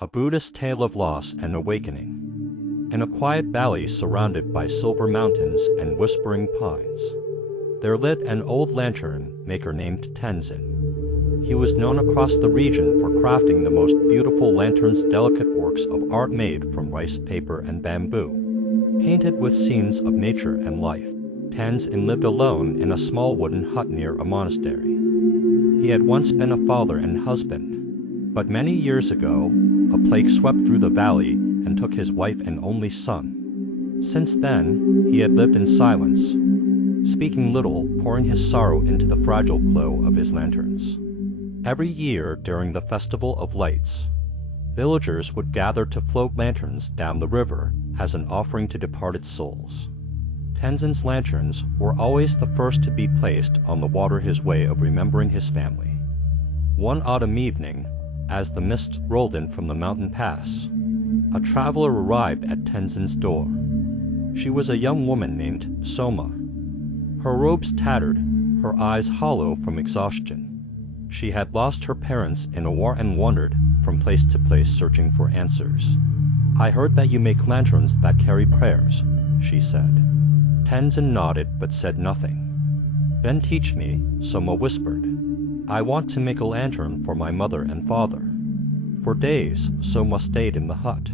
a Buddhist tale of loss and awakening. In a quiet valley surrounded by silver mountains and whispering pines, there lived an old lantern maker named Tenzin. He was known across the region for crafting the most beautiful lanterns, delicate works of art made from rice paper and bamboo, painted with scenes of nature and life. Tenzin lived alone in a small wooden hut near a monastery. He had once been a father and husband, but many years ago, a plague swept through the valley and took his wife and only son. Since then, he had lived in silence, speaking little, pouring his sorrow into the fragile glow of his lanterns. Every year during the Festival of Lights, villagers would gather to float lanterns down the river as an offering to departed souls. Tenzin's lanterns were always the first to be placed on the water, his way of remembering his family. One autumn evening, as the mist rolled in from the mountain pass, a traveler arrived at Tenzin's door. She was a young woman named Soma. Her robes tattered, her eyes hollow from exhaustion. She had lost her parents in a war and wandered from place to place searching for answers. "I heard that you make lanterns that carry prayers," she said. Tenzin nodded but said nothing. "Then teach me," Soma whispered. "I want to make a lantern for my mother and father." For days, Soma stayed in the hut.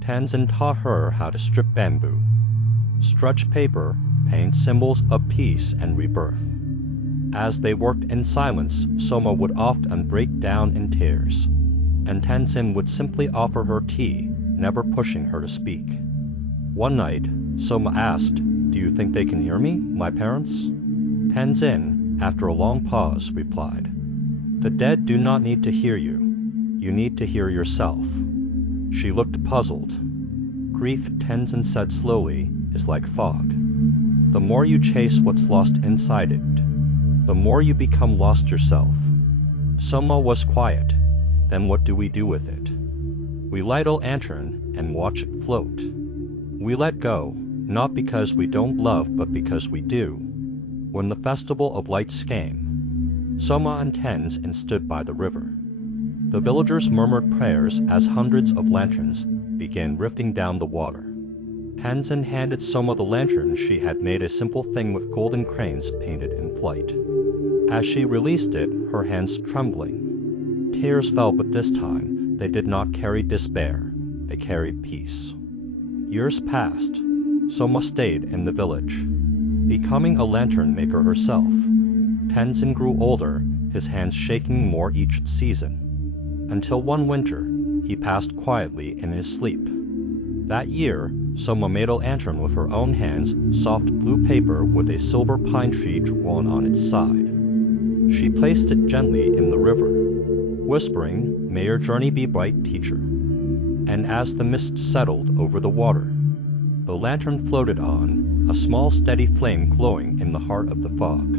Tenzin taught her how to strip bamboo, stretch paper, paint symbols of peace and rebirth. As they worked in silence, Soma would often break down in tears, and Tenzin would simply offer her tea, never pushing her to speak. One night, Soma asked, "Do you think they can hear me, my parents?" Tenzin, after a long pause, replied, "The dead do not need to hear you. You need to hear yourself." She looked puzzled. "Grief," Tenzin said slowly, "is like fog. The more you chase what's lost inside it, the more you become lost yourself." Soma was quiet. "Then what do we do with it?" "We light a lantern and watch it float. We let go, not because we don't love but because we do." When the Festival of Lights came, Soma and Tenzin stood by the river. The villagers murmured prayers as hundreds of lanterns began drifting down the water. Tenzin handed Soma the lantern she had made, a simple thing with golden cranes painted in flight. As she released it, her hands trembling, tears fell, but this time they did not carry despair, they carried peace. Years passed. Soma stayed in the village, becoming a lantern maker herself. Tenzin grew older, his hands shaking more each season, until one winter, he passed quietly in his sleep. That year, Soma made a lantern with her own hands, soft blue paper with a silver pine tree drawn on its side. She placed it gently in the river, whispering, "May your journey be bright, teacher." And as the mist settled over the water, the lantern floated on, a small steady flame glowing in the heart of the fog.